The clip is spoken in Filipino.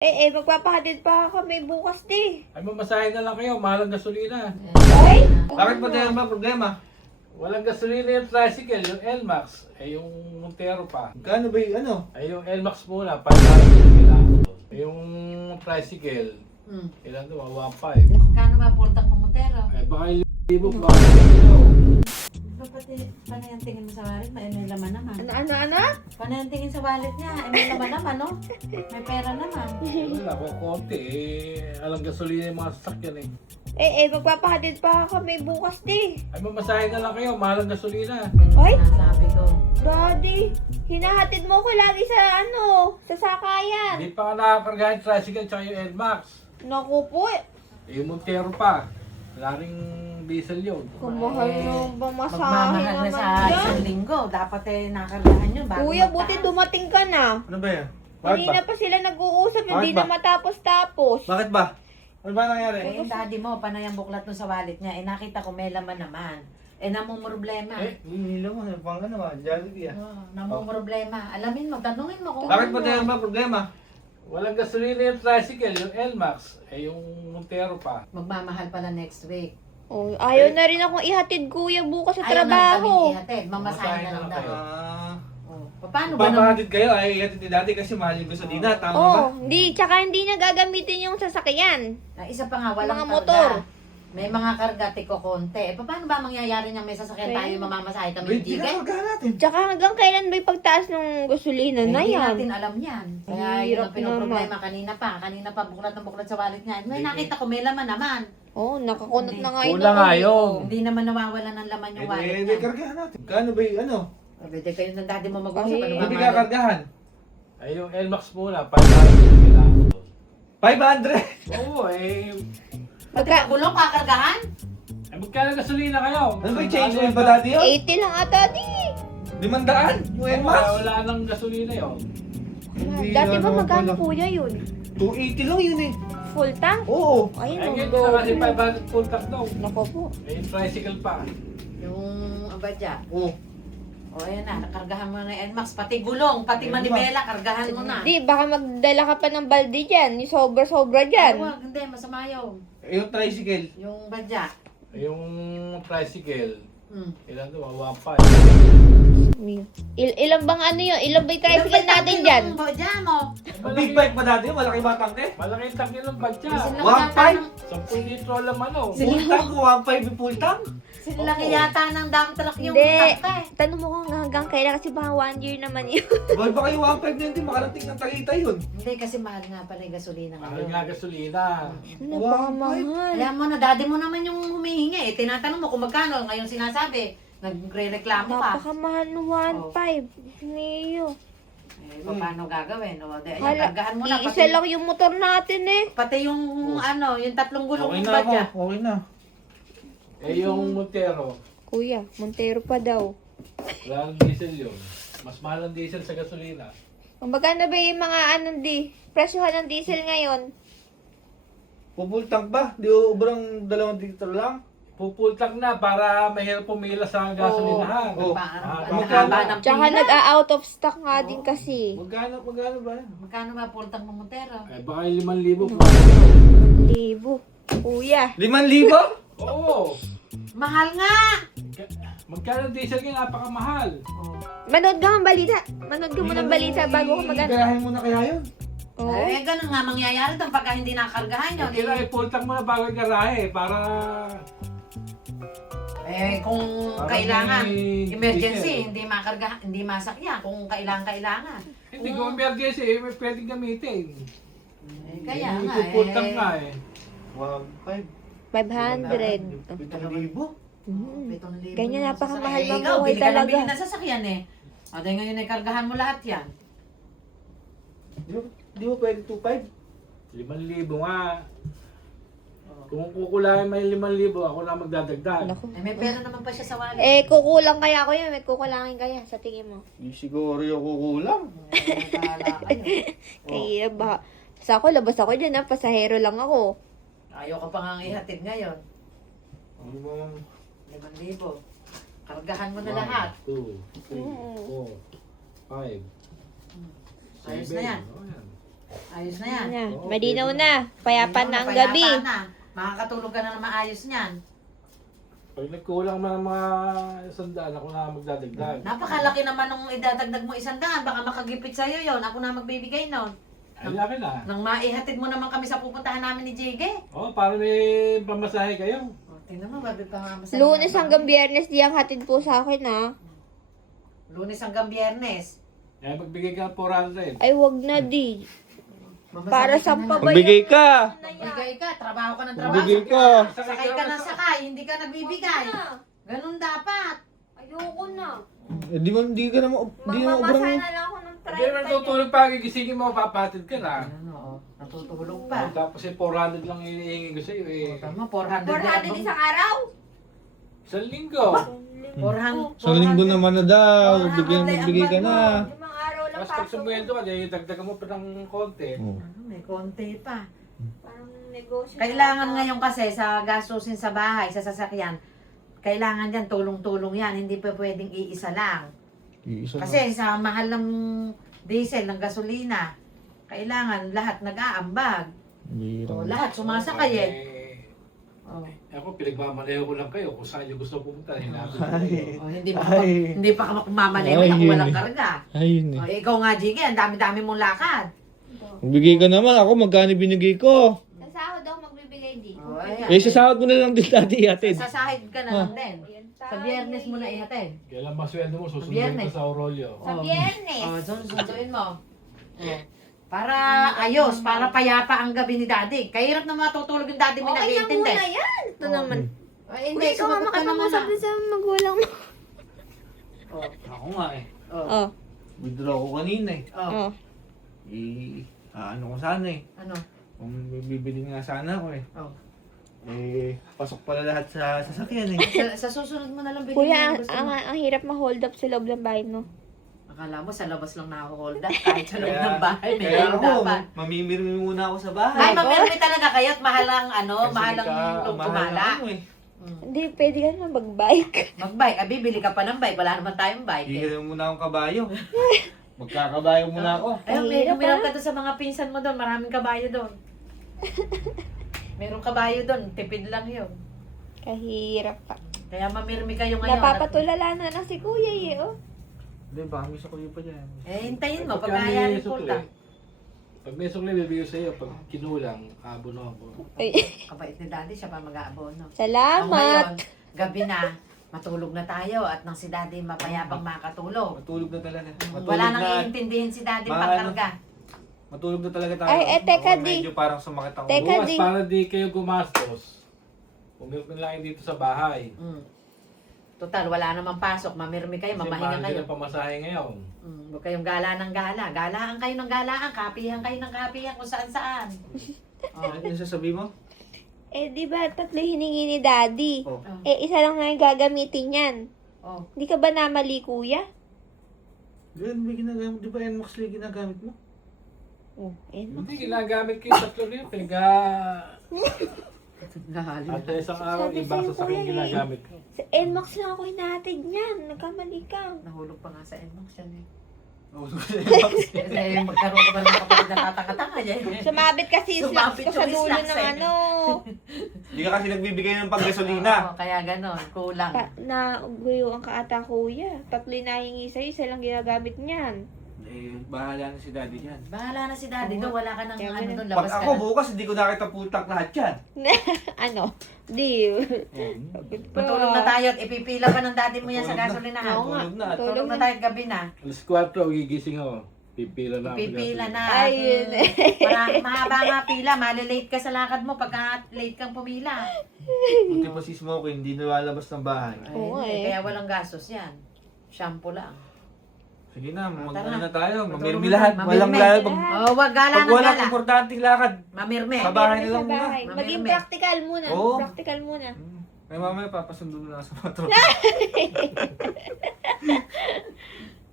Magpapahatid pa kami bukas di. Ay, mamasahe na lang kayo. Mahal ang gasolina. Ay! Bakit ba tayo ba problema? Walang gasolina yung tricycle, yung L-Max. Yung Montero pa. Kano ba yung ano? Ay, yung L-Max muna. 500 kailangan ko. Yung tricycle, ilan to? 1.5. Kano ba pultak ng Montero? Ay, baka yung libo pa. Pati, paano yung tingin mo sa wallet? May laman naman. Ano? Paano yung tingin sa wallet niya? May laman naman, no? May pera naman. Wala ko konti. Alang gasolina yung mga sasakyan eh. Magpapahatid pa kami bukas di. Ay, mamasahe na lang kayo. Mahal ang gasolina. Ay! Sabi ko. Daddy, hinahatid mo ko lagi sa sa sakayan. Hindi pa ka nakakargahan yung tricycle tsaka yung L-Max. Naku po, Yung Montero pa. Wala ring diesel yun. kumahal ng pamasahe Magmamahal na naman sa yan. isang linggo. Dapat nakargahan yun. Bago Kuya, magtaas. buti dumating ka na. Ano ba yan? Bakit ba? Kanina pa sila nag-uusap, hindi Bakit ba? na matapos-tapos. Bakit ba? Ano ba nangyari? Eh, yung daddy mo, panay ang buklat nun sa wallet niya. Nakita ko may laman naman. Namumroblema. Hinihila mo. Pang ano ba? Jollibee ah. Namumroblema. Alamin mo, tanungin mo kung Bakit ba ano. tayo ba problema? Walang gasolina yung tricycle, yung L-Max. Yung Montero pa. Magmamahal pala next week. Oh, ayaw na rin akong ihatid kuya bukas sa Ayaw na trabaho. kami ihatid. Mamasahin na lang Mamasahin na lang daw. kayo. Paano ba naman? Papahatid kayo ay ihatid ni dati kasi mahal yung gasolina. Tama ba? Oh, hindi niya gagamitin yung sasakyan. Isa pa nga, walang Mga karga. motor. May mga karga, tiko konti. Paano ba mangyayari niyang may sasakyan tayo mamamasahe kami Wait, ng Gcash? tinakargahan natin. Tsaka hanggang kailan ba yung pagtaas ng gasolina na Hindi yan? natin alam yan. Kaya yun Hirap ang pinoproblema kanina pa. Kanina pa buklat ng buklat sa wallet niya. May nakita ko, may laman naman. Oh, nakakunot na nga Kulang nga yun. Hindi naman nawawala ng laman yung wallet Eh, niya. kargahan natin. Kano ba yung ano? Pwede kayo ng daddy mo mag-usap. Ay. Ano ba Hindi mahal? kakargahan. Ay, yung L-Max muna. 500 kailangan ko. 500! Oo, Pati pagulong kakargahan? Ay, magkano gasolina kayo? Ano ba yung change oil ba dati yun? 80 lang ata di. 500! Yung N-Max? Wala nang gasolina yun. Dati ba magkano kuya yun? 280 lang yun eh. Full tank? Oo. Ayun, Ay, ang ganyan na kasi go. 500 full tank daw. Nako po. Ay, yung tricycle pa. Yung abadya. Oo. O ayan na, nakargahan mo na yung NMAX. Pati gulong, pati NMAX. manibela, kargahan mo na. Di, baka magdala ka pa ng balde dyan. Yung sobra-sobra Ay, dyan. wag, hindi, masama yun. Yung tricycle. Yung badya. Yung tricycle, ilan to? 1.5. Ilan bang ano yun? Ilan ba yung tricycle natin dyan? Yung badya mo. Big bike pa dati yun, malaki ba tangke? Malaki yung tank ng badya. Isin lang 1.5? yata ng, 10 litro alam ano. Full tank, 1.5 yung full tank. sinlaki yata ng dump truck yung Hindi. tangkay. Tanong mo kung hanggang kailan kasi baka 1 year naman yun. Boy, baka yung 1.5 na hindi makarating ng Tagaytay yun. Hindi, kasi mahal nga pala yung gasolina Mahal ngayon. nga gasolina. Napakamahal. Alam mo na, daddy mo naman yung humihingi. Tinatanong mo kung magkano. Ngayon sinasabi, nagre-reklamo ka. Napakamahal ng 1.5. Niyo. Paano gagawin? O, ayan, Hala, kargahan mo na. iisa lang yung motor natin eh. Pati yung yung tatlong gulong Okay ng na ako, badya. okay na. Yung Montero, Kuya, Montero pa daw. wala nang diesel yun. Mas mahal ang diesel sa gasolina. Magkano ba yung mga presyohan ng diesel ngayon? Full tank ba? Di ubrang 2 litro lang? Pupultak na para mahirap pumila sa gasolinahan. Oo. Ang Magkano? haba ng Tsaka pila. nag-out of stock nga din kasi. Magkano ba yan? Magkano ba pultang ng Montero? Ay, baka yung 5,000 po. Libo. Kuya. 5,000? Oo. Mahal nga! Magkano diesel nga, napakamahal. Manood ka ng balita. Manood ka muna ng balita bago ka mag-ano. Garahin mo na kaya yun. Oo. Eh, ganun nga mangyayari doon pagka hindi nakargahan yun. Kaya ipultak mo na bago yung garahe para... Kung Parang kailangan, may emergency, diesel. hindi makargahan, hindi masakyan. Kung kailangan. Hindi kung emergency, may pwedeng gamitin. Kaya nga Ipupultak nga eh. 1.5. 500. 7,000? Mm. 7,000 Ganyan, yung napakamahal sasakyan. ng Ikaw, buhay bili ka ng talaga. bili ng sasakyan eh. O, dahil ngayon ay kargahan mo lahat yan. Di mo pwede 2.5? 5,000 nga. Kung kukulangin may 5,000, ako na magdadagdag. Naku. May pera naman pa siya sa wallet. Kukulang kaya ako yun. May kukulangin kaya sa tingin mo. Di siguro yung kukulang. Bahala kayo. Kaya ba? Sa ako, labas ako dyan ha. Pasahero lang ako. Ayaw ka pa nga ihatid ngayon. Ano mo? 5,000. Kargahan mo na lahat. 1, 2, 3, 4, 5. Ayos na yan. Ayos na yan. Yan. Oo, Malinaw pwede na. Payapa na ang gabi. Payapa na. Makakatulog ka na ng maayos niyan. Pag nagkulang man ng mga 100, ako na magdadagdag. Napakalaki naman nung idadagdag mo 100. Baka makagipit sa'yo yon. Ako na magbibigay nun. Ay, laki na. Nang maihatid mo naman kami sa pupuntahan namin ni JG. Oo, para may pamasahe kayo. O, tingnan mo, babi pa nga masaya. Lunes hanggang Biyernes di ang hatid po sa akin ha. Lunes hanggang Biyernes. Ay, magbigay ka ng 400. Ay wag na di. Mamasahe Para ka sa na lang. pabayan. Magbigay ka! Magbigay ka, trabaho ka ng trabaho. Magbigay ka! Sakay ka ng sakay, hindi ka nagbibigay. Ganun dapat. Ayoko na. Di ba, di ka naman, di na obrang... Mamamasahe na lang ako ng Hindi naman tutulog pa, gigisingin mo, papatid ka na. Ano, oh, natutulog pa. Tapos 400 lang hinihingi ko sa'yo eh. Tama, 400 400 isang araw? Sa linggo. 400. Sa linggo naman na daw, 400 bigyan magbigay ka na. Limang araw lang Tapos pag pasok. sumweldo ka, di dagdagan mo pa ng konti. Oh. Ano, may konti pa. Parang negosyo. Kailangan ngayon kasi sa gastusin sa bahay, sa sasakyan, kailangan dyan, tulong-tulong yan. Hindi pa pwedeng iisa lang. Iisa Kasi sa mahal ng diesel, ng gasolina, kailangan lahat nag-aambag. O, lahat sumasakay eh. Oh. Ako, pinagmamaneho ko lang kayo kung saan nyo gusto pumunta. Hinabi ko kayo. O, hindi pa Ay. hindi pa ka makumamalema Ay, kung yun walang eh. karga. Ayun O, ikaw nga, Jiggy, ang dami-dami mong lakad. Magbigay ka naman, ako magkano binigay ko. Sa sahod daw magbibigay di. O, ayan. Eh, sasahod mo na lang din dati ihatid. Sasahid ka na lang din. Sa Biyernes mo na ihatid. Kailan masweldo mo, susunod Biyernes. ka sa Aurelio. Sa Biyernes. O, sunduin mo. O. Para ayos, para payapa ang gabi ni Daddy. Kahirap na matutulog yung Daddy mo na Okay na iintindi. muna yan. Ito Oh. naman. Ay, Hindi, hindi, ikaw nga sumagot ka na muna. makapag-usap din sa magulang mo. Oh, Ako nga eh. oh, Oh. Withdraw ko kanina eh. oh. Oh. Ano ko sana eh. Ano? Kung may bibili nga sana ako eh. Oh. Pasok pala lahat sa sasakyan eh. Sa susunod mo na lang Kuya, yung gusto ang, mo. ang hirap ma-hold up sa loob ng bahay mo. Akala mo sa labas lang nakahold up. Kahit sa loob Kaya- ng bahay, may Kaya hold ako, upan. mamimirmi muna ako sa bahay. Ay, mamirmi talaga kayo at mahalang ano, Kasi mahalang mahal tumala. ako eh. Hindi, pwede ka naman mag-bike. Mag-bike, bibili ka pa ng bike. Wala naman tayong bike. Eh. Bigyan muna akong kabayo. Magkakabayo muna ako. Ayun, may Kahirap, umiram ah. ka doon sa mga pinsan mo doon. Maraming kabayo doon. Merong kabayo doon. Tipid lang yun. Kahirap pa. Kaya mamirmi kayo ngayon. Napapatulala na lang si kuya eh, oh. Hindi, baka may sakuyo pa dyan. Hintayin mo. Pagka Pagkaya may rin sukli, pulta. Pag may sukli, bibigay sa'yo. Pag kinulang, abono ako. Ay, Kabait ni Daddy, siya pa mag-aabono. salamat. Ngayon, gabi na, matulog na tayo at nang si Daddy mapayapang makatulog. Matulog na talaga. Wala nang iintindihin si Daddy Ma- pagkarga. Matulog na talaga tayo. Ay, teka, Ako di. Medyo parang sumakit ang Teka, ulo. Bukas, di. para di kayo gumastos, pumirap na lang dito sa bahay. Total, wala namang pasok. Mamirmi kayo, Kasi mamahinga mahal kayo. din ang pamasahe ngayon. Huwag kayong gala ng gala. Galaan kayo ng galaan. Kapihan kayo ng kapihan kung saan saan. Ano yung sasabihin mo? Eh, di ba tatlo hiningi ni daddy? Oh. Eh, isa lang nga yung gagamitin yan. Oh. Hindi ka ba namali, kuya? Ganun, may ginagamit. Di ba NMAX lang ginagamit mo? Oh, eh, Hindi, ginagamit kayo tatlo rin. Pinag- Gahalin. At sa isang araw, Sabi ibang sa'yo, sasakyan kuya, eh. ginagamit ko. sa NMAX lang ako hinahatid niyan. Nagkamali ka. Nahulog pa nga sa NMAX yan eh. Oo, Kasi magkaroon ka ba ng kapatid na tatanga-tanga niya eh. Sumabit kasi yung slacks Sumabit ko sa yung dulo slacks, ng eh. ano. Hindi ka kasi nagbibigay ng panggasolina. Oo, kaya ganon, kulang. Naguyo ang kaata, kuya. Tatlo yung nahingi sa'yo, isa lang ginagamit niyan. Bahala na si daddy dyan. Bahala na si Daddy doon, wala ka ng Kaya ano ganun. doon, Pag labas ka ako na. bukas, hindi ko nakita pultak lahat yan. Ano? Di. Matulog na tayo at ipipila pa ng daddy mo yan sa Tulog na. gasolinahan. Oo nga. Tulog na. Tulog na tayo at gabi na. Alas 4, gigising ako. Pipila na. ako. Pipila na. Ayun. Mahaba nga pila, malilate ka sa lakad mo pagka late kang pumila. Buti pa si Smokey, hindi nalalabas ng bahay. Ay, Oo hindi, eh. kaya walang gastos yan. Shampoo lang. Sige na, Tara mag-ano na tayo. Matulog Mamirmi na. lahat. Mamirmi. Walang lalab. Oh, wag gala Pag ng walang gala. importanteng lakad. Mamirme. Sa bahay na Sa lang muna. bahay. Maging Mamirme. practical muna. Oo. Practical muna. Ay mamaya papasundo na lang sa mga tropa.